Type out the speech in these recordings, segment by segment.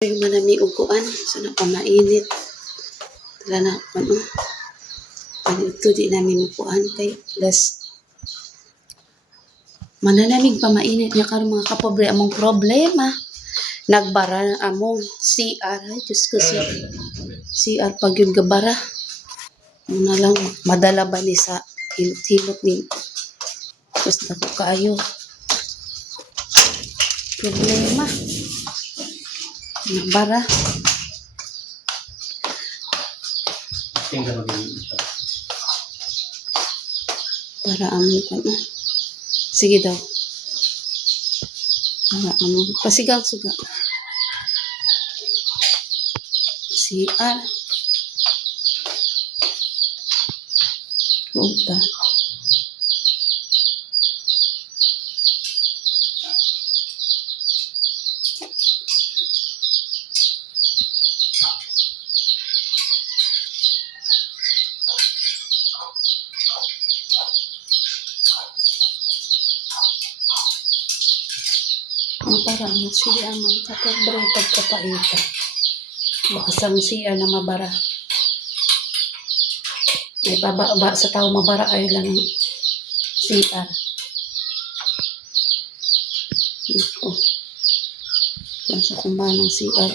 Yung manami uguan, so na pamainit. Tala na, ano, ito di namin uguan kay plus mananamig pamainit niya karon mga kapobre among problema. Nagbara among CR, ay Diyos ko CR pag yun gabara. Muna lang, madala ba ni sa hilot-hilot ni Diyos na ko kaayo. Problema. Nagbara. Para among ano. Sige daw. Para among pasigang suga. CR. Puta. Para mo sila ang mga kapobre pagkapaita. Baka sa CR na mabara. May pababa sa tao mabara ay lang CR. Ito. Kung sa kumbahan ng CR.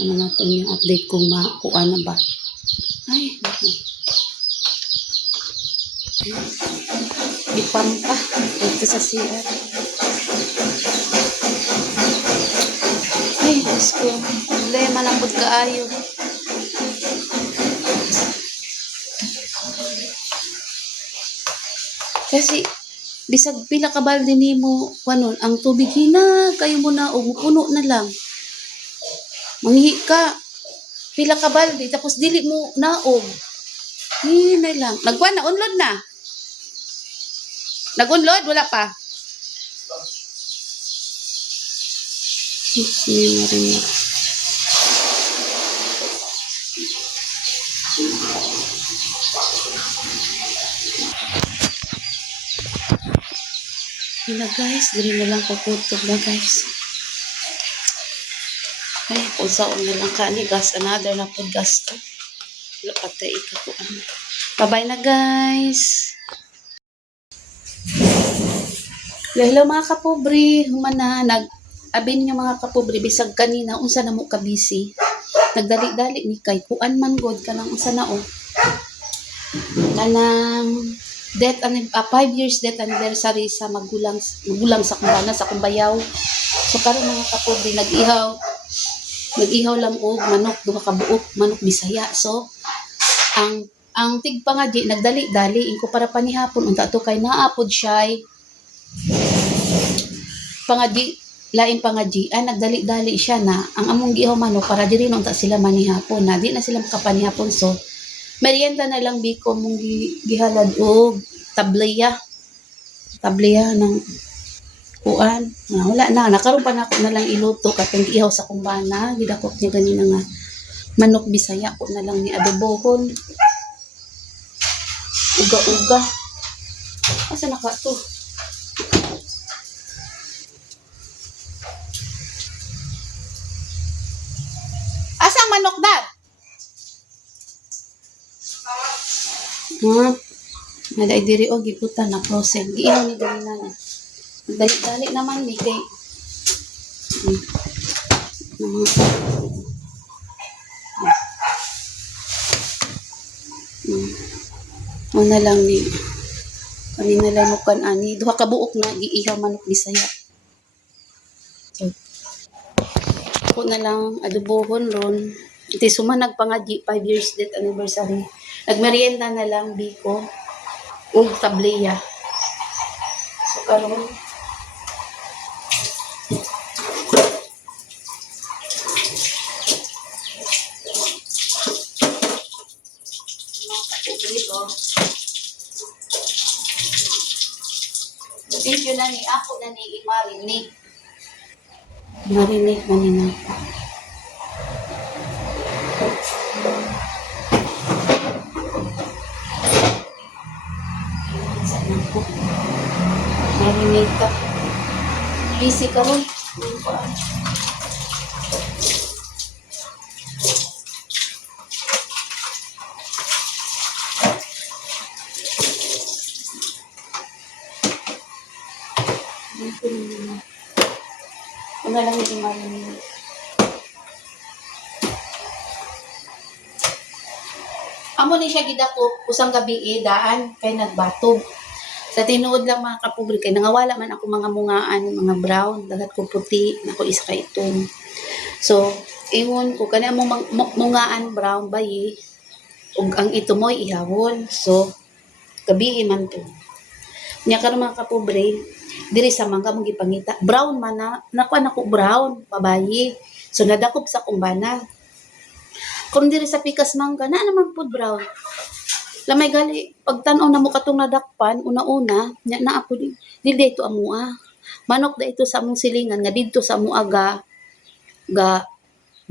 Ano natin yung update kung makuha na ba. Ay, naku. Ipampa. Ito sa CR. Ay, Diyos ko. Problema lang pod kaayo. Kasi, bisag pila ka balde nimo kanon ang tubig hina kayo mo na og puno na lang. Manghi ka pila ka balde tapos dili mo naog. Hinay lang. Nagkuha na unlod na. Nag-unload wala pa. Hindi rin na. Hina guys, dili na lang kukutob na guys. Ay, kung saan na lang ka ni gas, another na po gas to. Lapatay ikaw. Bye-bye na guys. Hello mga kapobre, humana, abin niyo mga kapobre, bisag kanina, unsa na mo ka busy. Nagdali-dali ni kay, kuan man god ka ng unsa na o. Kanang 5 years death anniversary sa magulang sa kumbana, sa kumbayaw. So karon mga kapobre, nag-ihaw lang og manok, duha ka buok, manok Bisaya. So, ang tigpangaji, nagdali-dali, inko para panihapon, unta to kay naapod siya'y pangaji, laing pangajian, nagdali-dali siya na ang among gihaw manok para diri unta sila manihapon na di na sila makapanihapon. So merienda na lang biko mong gihalad og tableya ng kuan na wala na nakaron pa nako na lang iluto katong gihaw sa kumbana gidakop niya ganina nga manok Bisaya ko na lang ni adobohon uga-uga asa naka to. Asang manok dad? Naday diri og giputan na frozen. Giihaw ni ganina na. Dali-dali naman ni kay. Una lang ni kanina lang mo kan ani duha ka buok na giihaw manok Bisaya. So, ako na lang adobohon ron. Iti sumanag pangaji 5 years death anniversary. Nagmerienda na lang biko ug tableya. So karon thank you na ni ako na ni marinig manina. Marinig ka. Busy ka ron. Ano lang yung marinate. Amo ni siya gidako usang gabi daan kay nagbatog. Sa tinuod lang mga kapobre kay nangawala man ako mga mungaan, mga brown, dagat ko puti, nako isa ka itong. So, ingon ko kani among mungaan brown bayi ug ang ito mo ihawon. So, gabi man to. Nya karon mga kapobre, diri sa mangga mong gipangita. Brown man na, nakuha na ko brown, babayi. So, nadakop sa kumbana. Kung diri sa pikas mangga, na naman po brown. Lamay gali, pagtanaw na mo katong nadakpan, una-una, nya na ako di dito amua. Manok da ito sa among silingan, nga dito sa amua ga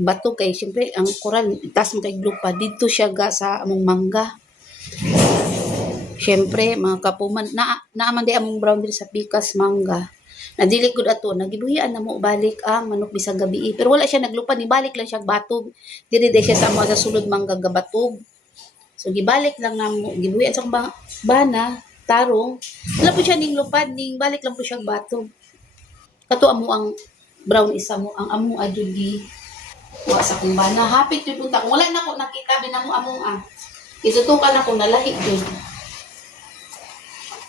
bato kay siyempre ang koral tas mo kay glupa dito siya ga sa among mangga. Siyempre mga kapuman naaman di among brown diri sa pikas mangga. Nadili gud ato nagibuhian na mo balik ang manok bisag gabi pero wala siya naglupa ni balik lang siya batog. Diri siya sa mga sulod mangga gabatog. So gibalik lang na mo gibuhian sa bana tarong wala po siya ning lupad ning balik lang po siya batog. Kato amo ang brown isa mo ang among ajugi wa sa kumbana hapit yung punta kung wala na ko nakita binamo among itutukan ako nalahi yun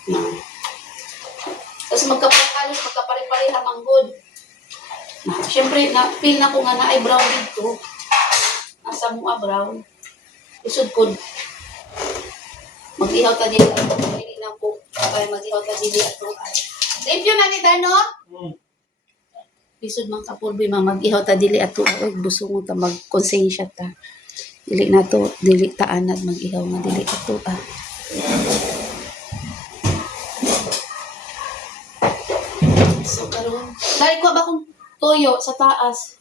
na tapos magkapare-pareha ang good na syempre na feel na ko nga na ay brown dito nasa mua brown usod ko mag-ihaw ta dili hindi na po kaya mag-ihaw ta dili ato thank you na ni Dano Lisod man kapurbi mag-ihaw ta dili ato og busong ta magkonsensya ta. Dili na to, dili ta anad mag-ihaw nga dili ato So karon, dai ko ba kung toyo sa taas.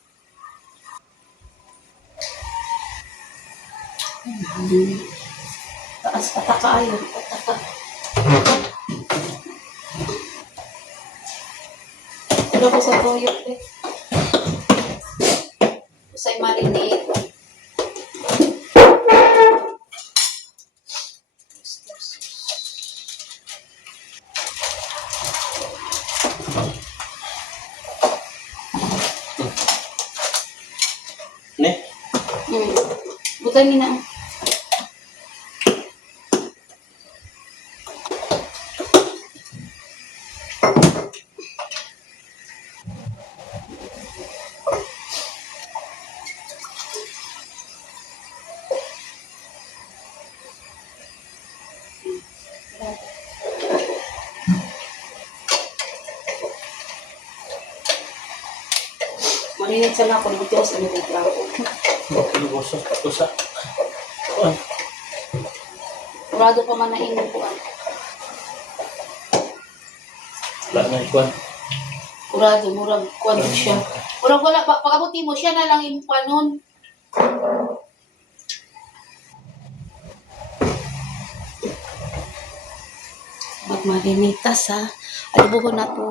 Taas pataka ayo, pataka. Ano ko sa toyo Usay marinate. Ne? Butang ni na. Marinate sana ako dito sa mga trabaho. Bakit bosok ako sa... Urado pa man na ingon ko. Wala na ikuan. Urado, murag kuwan siya. Murag wala, pagkabuti mo siya na lang yung panon. Magmarinitas ha. Alubuhon na to.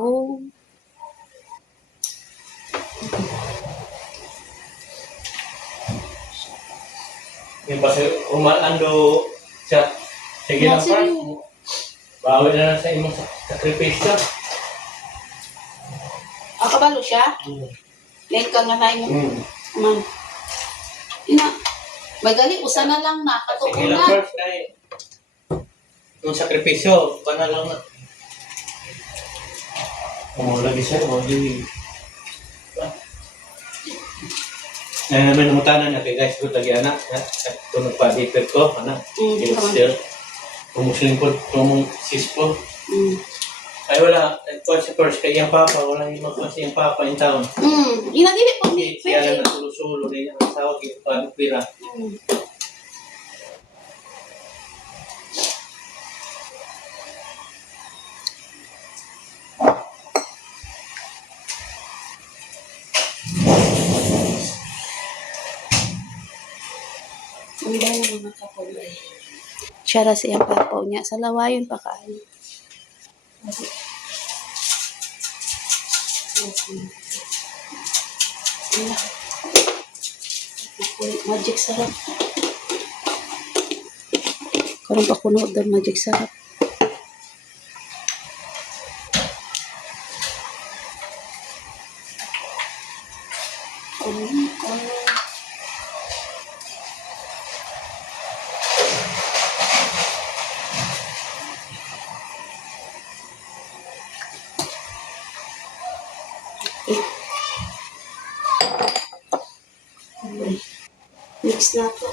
Yung kasi umalando siya. Sige na pa. Bawi na lang sa imong sakripisyo. Kabalo siya? Late ka nga na yung... Ina, magali, usa na lang na. Sige lang Katuunan. first kay yung sakripisyo, pa na lang na. Lagi siya, di. Naman umutanan na kay guys, ko lagi anak. Tunog pa dipet ko, anak. Still. Pumusling po, tumong sis po. Ay wala, nagpuan si first kay iyang papa, wala yung magpuan si iyang papa in town. Inadili po. Siya lang nagsulo-sulo na yung asawa kay Pira. Ang dami mga kapulay. Siya ra siyang papaw niya. Sa lawayon pa kayo. Magic sarap. Karon pa kuno daw magic sarap. Mix na to.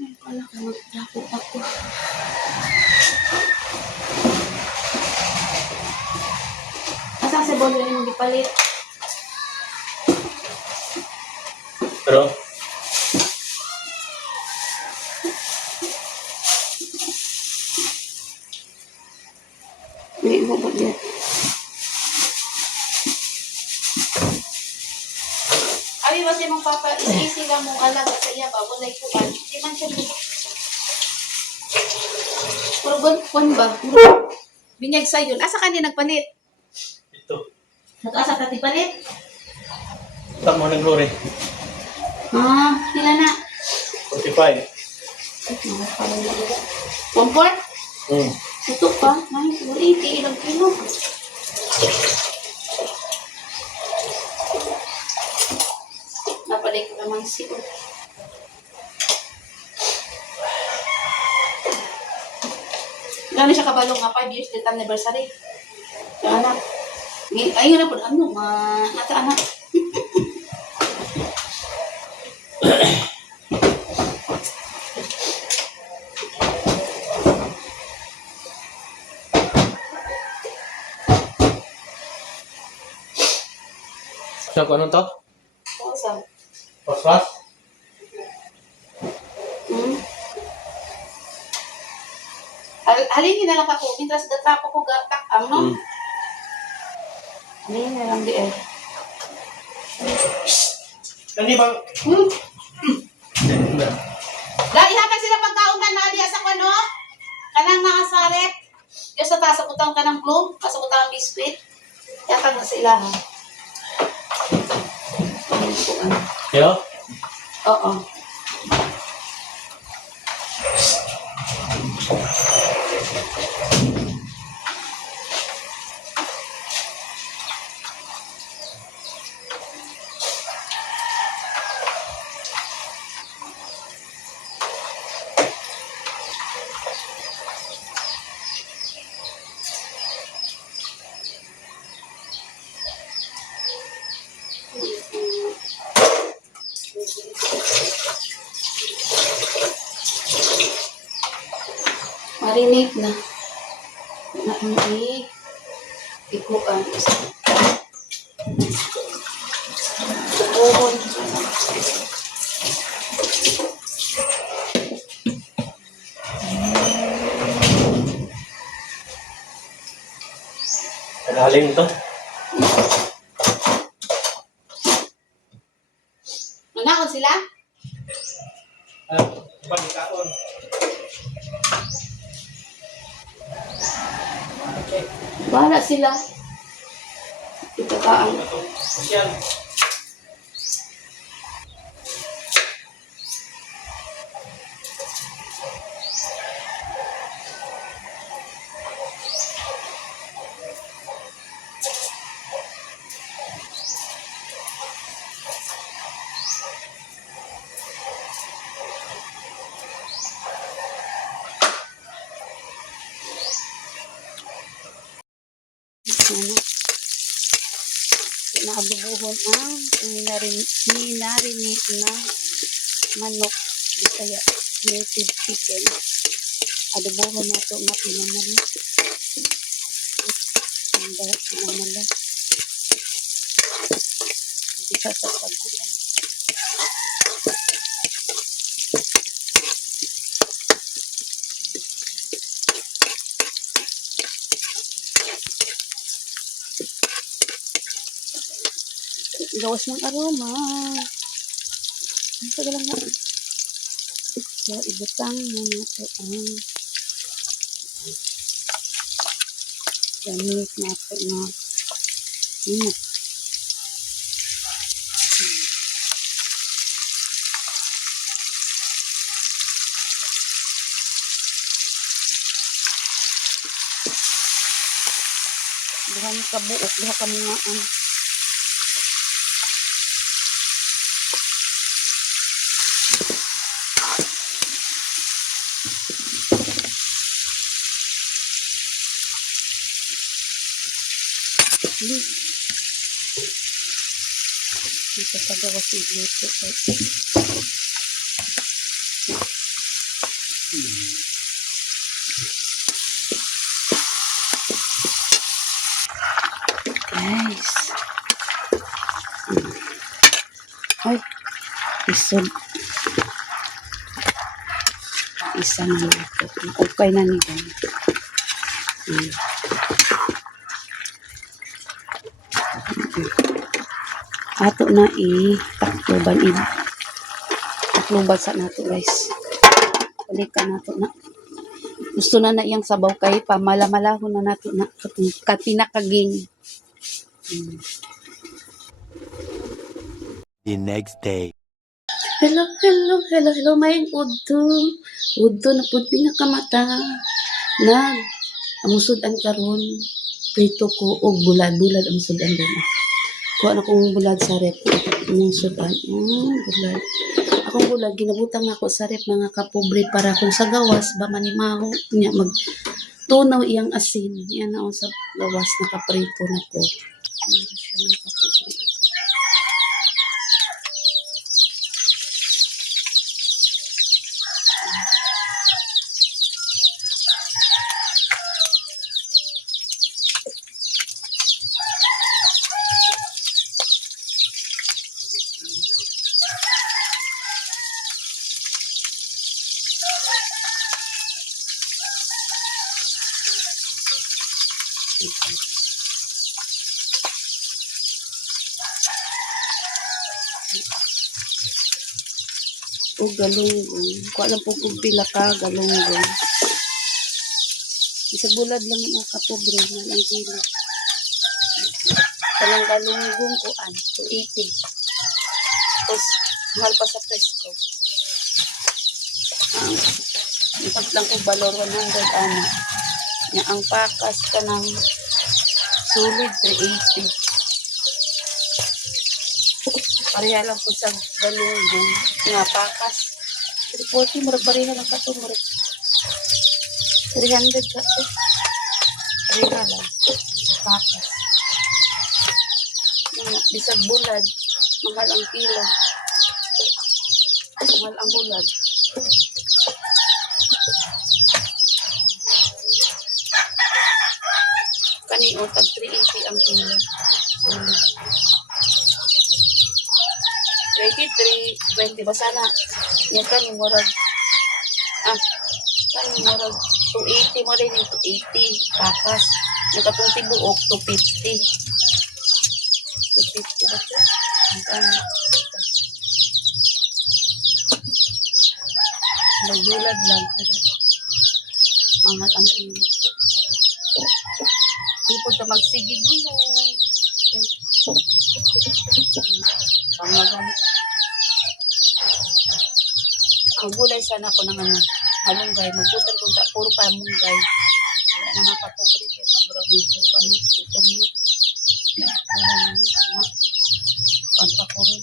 Ay, wala ka magdako ako. Asang sa bolo yung gipalit? Pero, May ibubot yan. Abi ba siya mong papa, easy lang mong alaga sa iya ba? Walay kuhan. Di man siya dito. Pero kun ba? Binyag sa yun. Asa ka niya nagpalit? ito. Nag-asa ka tipalit? Tama ng glory. Hila na. 45. Comfort? Hmm. Ito pa. Ay, 180 ilang kilo. Napalay ko naman siya. Gano'n siya kabalo nga 5 years date anniversary. Yung anak. Ayun na po, ano, nata-anak. So, kung anong to? Oo, sa. Paspas? Halingin na lang ako. Mintras gatapo ko gatak no? Hmm. Halingin na lang di eh. Hindi ba? Dahil hatag sila pagkaungan na aliya sa kano? Kanang mga saret. Yung sa taas, utang ka ng bloom. Pasok utang ang biskuit. Yatag na sila ha. Yo? Oo. Marinate na. Hindi. Ikuan. Tubuhon. Kanaling to? Nanakon sila? Pagkaon. Bahala sila. Itakaan. Yan. Nakabubuhon ang minarinate na manok kaya native chicken. Adobohon na ito na pinamala. Ang pinamala. isa sa pagkuhan. Gawas ng aroma. Ang tagal lang na. So, ibutang na nato ang gamit nato na minok. Diha ka buok, diha ka mga Ito sa gawas ng luto. Guys. Ay, isod. Isa na nato. Okay na ni guys. Ato na takloban sa nato guys. Balikan nato na. Gusto na iyang sabaw kay pamalamalahon na nato na katinakaging. The next day. Hello, may udto. Udto na pud pinakamata. Amusudan karon. Prito ko og bulad amusudan din. Kuha na kong bulad sa rep. Amusudan. Bulad. Akong bulad ginabutang ako sa rep mga kapobre para kung sa gawas ba manimaho niya tunaw iyang asin. Yan na sa gawas nakaprito na ko. Ano siya mga kapobre. O galunggong. Kuha lang po kung pila ka galunggong. Isa bulad lang ang kapobre na lang kilo. Kanang galunggong kuan, 280. Tapos, mahal pa sa presko. Ipag lang ko balor 100 ano. Nga ang pakas ka ng solid 380. Pareha lang po sa galunggong nga pakas. 340 murag pareha lang ka to murag 300 ka to. Pareha lang pakas. Bisag bulad, mahal ang kilo. Mahal ang bulad. Kani o tag 380 ang kilo. 23, 20 ba sana? Yan kani murag kani murag 280 mo rin yung 280 pakas. Nakatong tibuok 250. 250 ba ito? Nagulad lang. Angat ang kilo. Ipod ka magsigig mo na. Ang gulay sana ko ng halunggay. Magputan kung puro pa munggay. Wala na makapobre kaya magurag medyo ito mo. Panpakuron.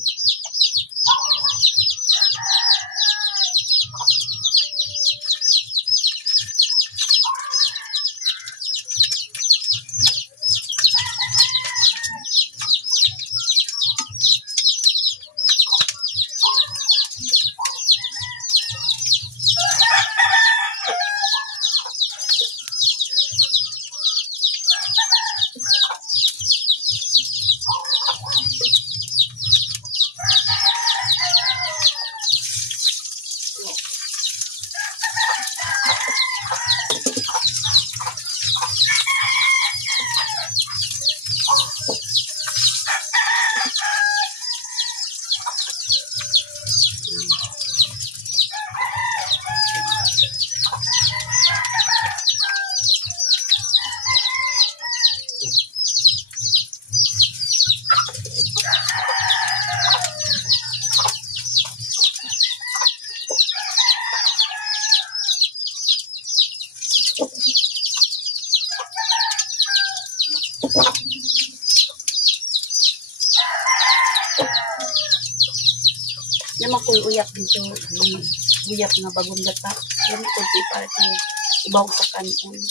Naman ko uyak dito. Uyak nga bagong gata. Yan ko di para ibaw sa kanon.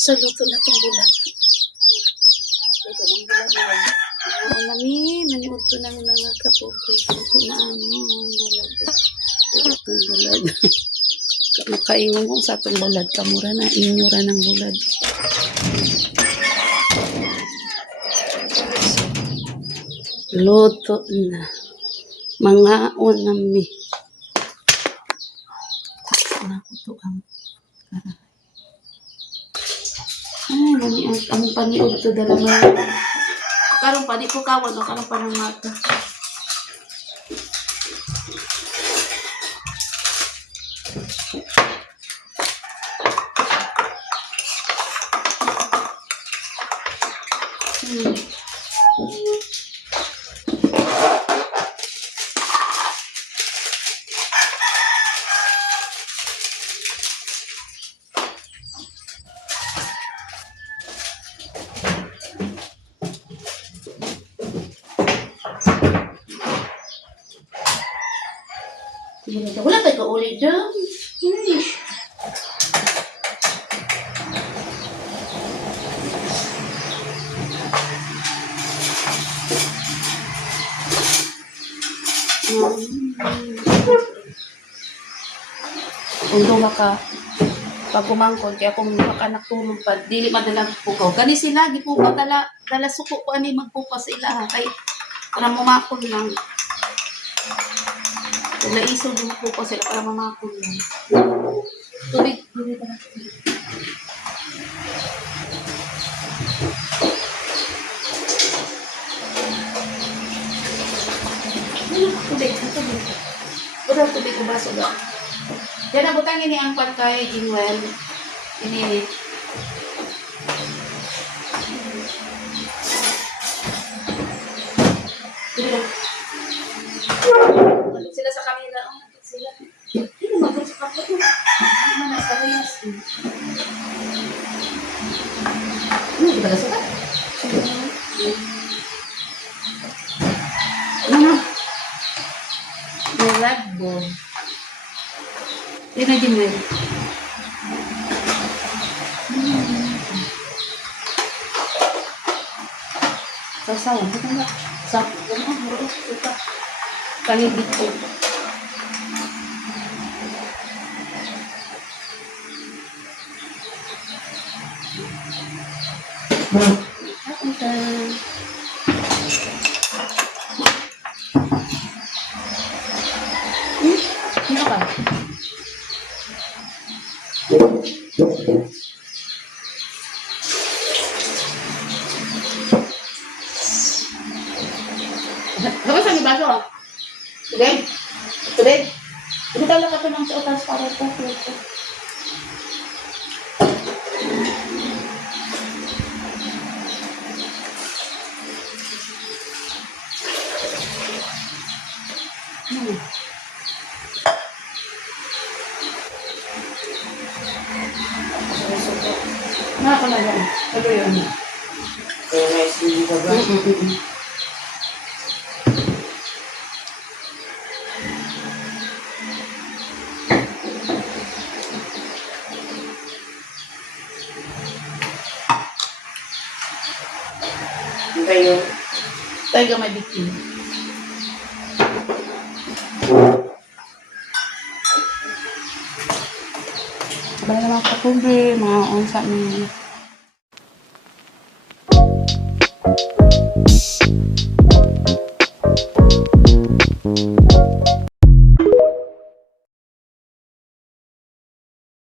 So, luto na itong bulan. Luto ng bulan. Oo nami, maniud to namin mga kapobre. Luto na ang bulan. Luto ng bulan. Makaingon kong sa itong bulad. Kamura na, inyura ng bulad. Luto na. Mga unami. Sana ko to ang karahay. Ay, nani ang paniod to dala mo. Karong pa, di ko kawan o karong pa ng mata. Wala tayo ka-ulit dyan. Kung duma ka, pag kumangkod, kaya kung makanak tulog pa, dili madalang pukaw. Gani sila, di po pa dala suko ko ani magpupa sa ila ha. Kay, para mumakon lang. Kung naisog yung pupa sila, para mamakon lang. Tubig ba na? Tubig. Budang tubig ko baso ba? Yan ang butang ini ang pagkay Inwell. Ini. Matut sila sa kanila. Matut sila. Hindi matut sa kapatid. Hindi man nasa reyes. Ano kita nasa ka? Ano? May ragbo. Hindi na din mo. Sasawan. Ito ba? Sasawan. Ito ba? Panibig ko. Ako sa... Ano ka? Gawin sa baso. Tubig? Tubig? Hindi talaga ito ng suotas para ito. Naka na yan. Ito yun. Kaya nice hindi ka ba? Hindi kayo. Tayo ka may bitin. Bala naman kapugri, mga unsa ni